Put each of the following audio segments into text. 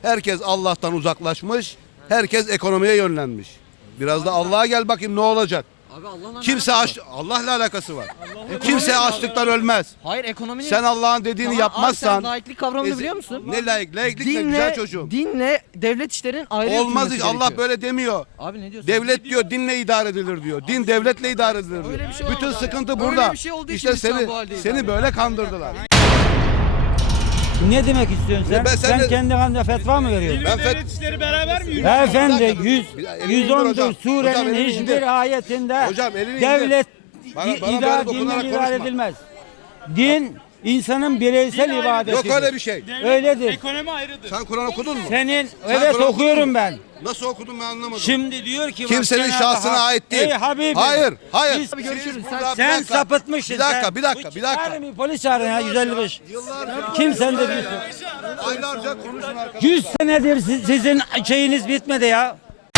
Herkes Allah'tan uzaklaşmış. Herkes ekonomiye yönlenmiş. Biraz da Allah'a gel bakayım ne olacak? Abi Allah'la Kimse Allah'la alakası var. Kimse açlıktan ölmez. Hayır, ekonominin... Sen Allah'ın dediğini Tamam, yapmazsan... Abi sen laiklik kavramını biliyor musun? Ne laik? Laiklik ne güzel çocuğum. Dinle devlet işlerin ayrı Olmaz yürütülmesi hiç. Allah gerekiyor. böyle demiyor. Abi ne diyorsun? Devlet diyor dinle idare edilir diyor. Din devletle idare edilir diyor. Öyle bir şey Bütün olmaz sıkıntı abi. burada. Öyle bir şey olduğu için İşte biz bu haldeyiz seni abi. böyle kandırdılar. Ne demek istiyorsun sen? Ben Sen seninle- kendi kendine fetva mı veriyorsun? Ben Devlet işleri beraber mi yürüyor? Beyefendi elini indir 114 hocam. Hocam, surenin elini hiçbir indir. ayetinde Hocam, elini indir. devlet Bana böyle idare dokunarak dinle idare konuşma. edilmez. Din insanın bireysel Din ayrı. ibadetidir. Yok öyle bir şey. Devlet, Öyledir. Ekonomi ayrıdır. Sen Kur'an okudun mu? Senin Sen evet Kur'an okuyorum okudun mu? ben. Nasıl okudun ben anlamadım. Şimdi diyor ki bak, Kimsenin Cenab-ı şahsına Hak- ait değil. Ey Habibim. Hayır, hayır. Biz- Abi görüşürüz. Siz burada- Sen bir dakika, sapıtmışsın. Bir dakika, sen. bir dakika, bir dakika. Çağırın bir polis çağırın ya 155. Kim sen de diyorsun? Aylarca konuşun arkadaşlar. 100 senedir sizin şeyiniz bitmedi ya.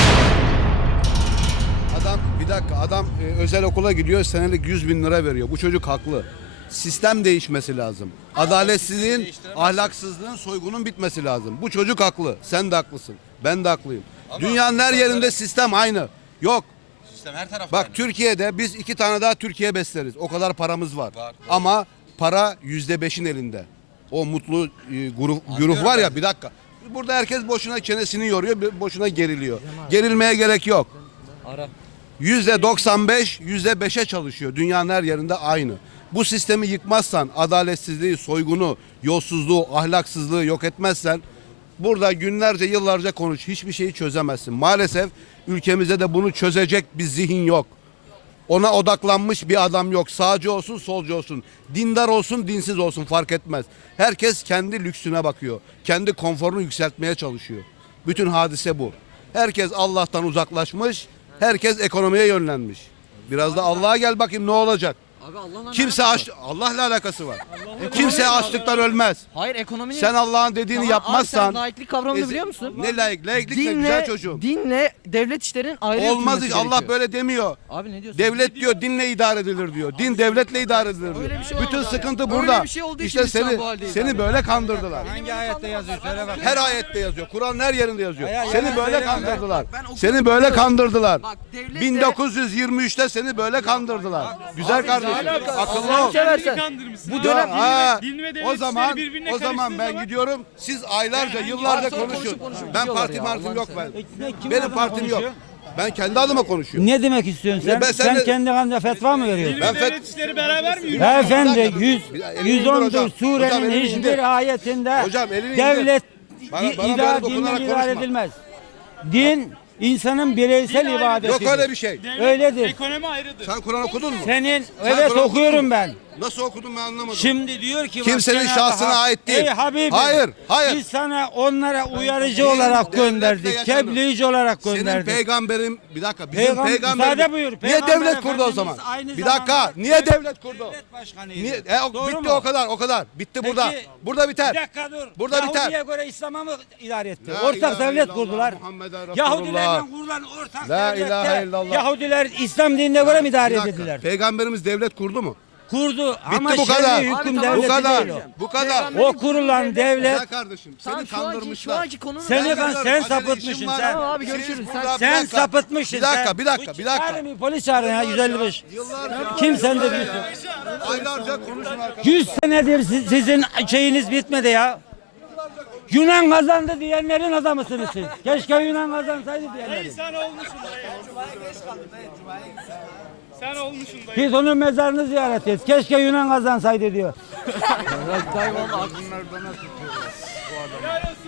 Adam bir dakika adam özel okula gidiyor senelik 100.000 lira veriyor. Bu çocuk haklı. Sistem değişmesi lazım. Adaletsizliğin, ahlaksızlığın, soygunun bitmesi lazım. Bu çocuk haklı. Sen de haklısın. Ben de haklıyım. Dünyanın her yerinde sistem aynı. Yok. Sistem her tarafta. Bak Türkiye'de biz 2 tane daha Türkiye besleriz. O kadar paramız var. Ama para %5'in elinde. O mutlu güruh var ya bir dakika. Burada herkes boşuna çenesini yoruyor, boşuna geriliyor. Gerilmeye gerek yok. Ara. %95, %5'e çalışıyor. Dünyanın her yerinde aynı. Bu sistemi yıkmazsan, adaletsizliği, soygunu, yolsuzluğu, ahlaksızlığı yok etmezsen burada günlerce, yıllarca konuş. Hiçbir şeyi çözemezsin. Maalesef ülkemizde de bunu çözecek bir zihin yok. Ona odaklanmış bir adam yok. Sağcı olsun, solcu olsun. Dindar olsun, dinsiz olsun fark etmez. Herkes kendi lüksüne bakıyor. Kendi konforunu yükseltmeye çalışıyor. Bütün hadise bu. Herkes Allah'tan uzaklaşmış. Herkes ekonomiye yönlenmiş. Biraz da Allah'a gel bakayım ne olacak? Abi Allah'la Kimse Allah'la alakası var. Kimse açlıktan ölmez. Hayır, ekonominin... Sen Allah'ın dediğini Tamam, yapmazsan... Abi sen laiklik kavramını biliyor musun? Ne laik? Laiklik ne güzel çocuğum. Dinle devlet işlerin ayrı Olmaz hiç. yürütülmesi Allah gerekiyor. böyle demiyor. Abi ne diyorsun? Devlet diyor dinle idare edilir diyor. Din devletle idare edilir diyor. Öyle bir şey Bütün olmaz sıkıntı abi. burada. Öyle bir şey olduğu için İşte biz şu an bu haldeyiz seni abi. böyle kandırdılar. Hangi ayette yazıyor söyle bak. Her ayette yazıyor. Kur'an'ın her yerinde yazıyor. Ya, Seni ya, böyle söyleme. kandırdılar. Ben okudum, Seni böyle biliyorum. kandırdılar. Bak, devlet de- 1923'te seni böyle kandırdılar. Güzel kardeşim. Akıllı ol. Seversen. Bu dönem din ve devlet o birbirine zaman ben gidiyorum. Siz aylarca, yıllarca sonra konuşuyorsunuz. konuşup Ben gidiyorlar parti ya, martim Allah'ını yok seversen. ben. Benim partim yok. Ben kendi adıma konuşuyorum. Ne demek istiyorsun sen? ben Sen seninle- kendi kendine fetva mı veriyorsun? Ben devlet işleri beraber mi yürüyor? Beyefendi elini indir 114 hocam. Hocam, surenin elini indir. hiçbir ayetinde Hocam, elini indir. devlet Bana böyle idare dokunarak dinle idare konuşma. edilmez. Din insanın bireysel Din ayrı. ibadetidir. Yok öyle bir şey. Devlet, Öyledir. Ekonomi ayrıdır. Sen Kur'an okudun mu? Senin Sen evet Kur'an okuyorum ben. Nasıl okudun ben anlamadım. Şimdi diyor ki bak, Kimsenin Cenab-ı şahsına Hak, ait değil. Ey Habibim. Hayır, hayır. Biz sana onlara uyarıcı Din olarak devletle gönderdik. yaşanır. Tebliğci olarak Senin gönderdik. peygamberin bir dakika bizim Müsaade peygamberimiz buyur. niye Peygamber devlet kurdu o Efendimiz zaman? aynı Bir dakika zamanda niye devlet kurdu? Devlet başkanıydı. Niye? Doğru Bitti mu? o kadar. Bitti burada. Peki, Burada Bir biter. dakika dur. Burada Yahudi'ye biter. göre İslam'a mı idare etti? La Ortak ilahe devlet illallah kurdular. Muhammeden Resulullah. Yahudilerle kurulan ortak La devlette ilahe illallah. Yahudiler İslam dinine göre mi Bir idare dakika. edildiler? Peygamberimiz devlet kurdu mu? Kurdu ama Bitti bu kadar. şer'i hüküm Abi tamam, Bu devleti kadar. değil o. Bu kadar. O kurulan devlet Güzel kardeşim. Seni Tamam, şu kandırmışlar. anki konunun... Seni Ben kan gidiyorum, sen acele sapıtmışsın işim var. sen. Tamam abi, Siz görüşürüz. burada- bir Sen dakika. sapıtmışsın Bir dakika, sen. bir dakika, bir dakika. Çağırın bir polis çağırın ya 155. Kim sen de diyorsun? Aylarca konuşun arkadaşlar. 100 senedir sizin şeyiniz bitmedi ya. Yunan kazandı diyenlerin adamısınız siz. Keşke Yunan kazansaydı diyenlerin. Sen olmuşsun dayı. Sen olmuşsun dayı. Biz onun mezarını ziyaret edeceğiz. Keşke Yunan kazansaydı diyor.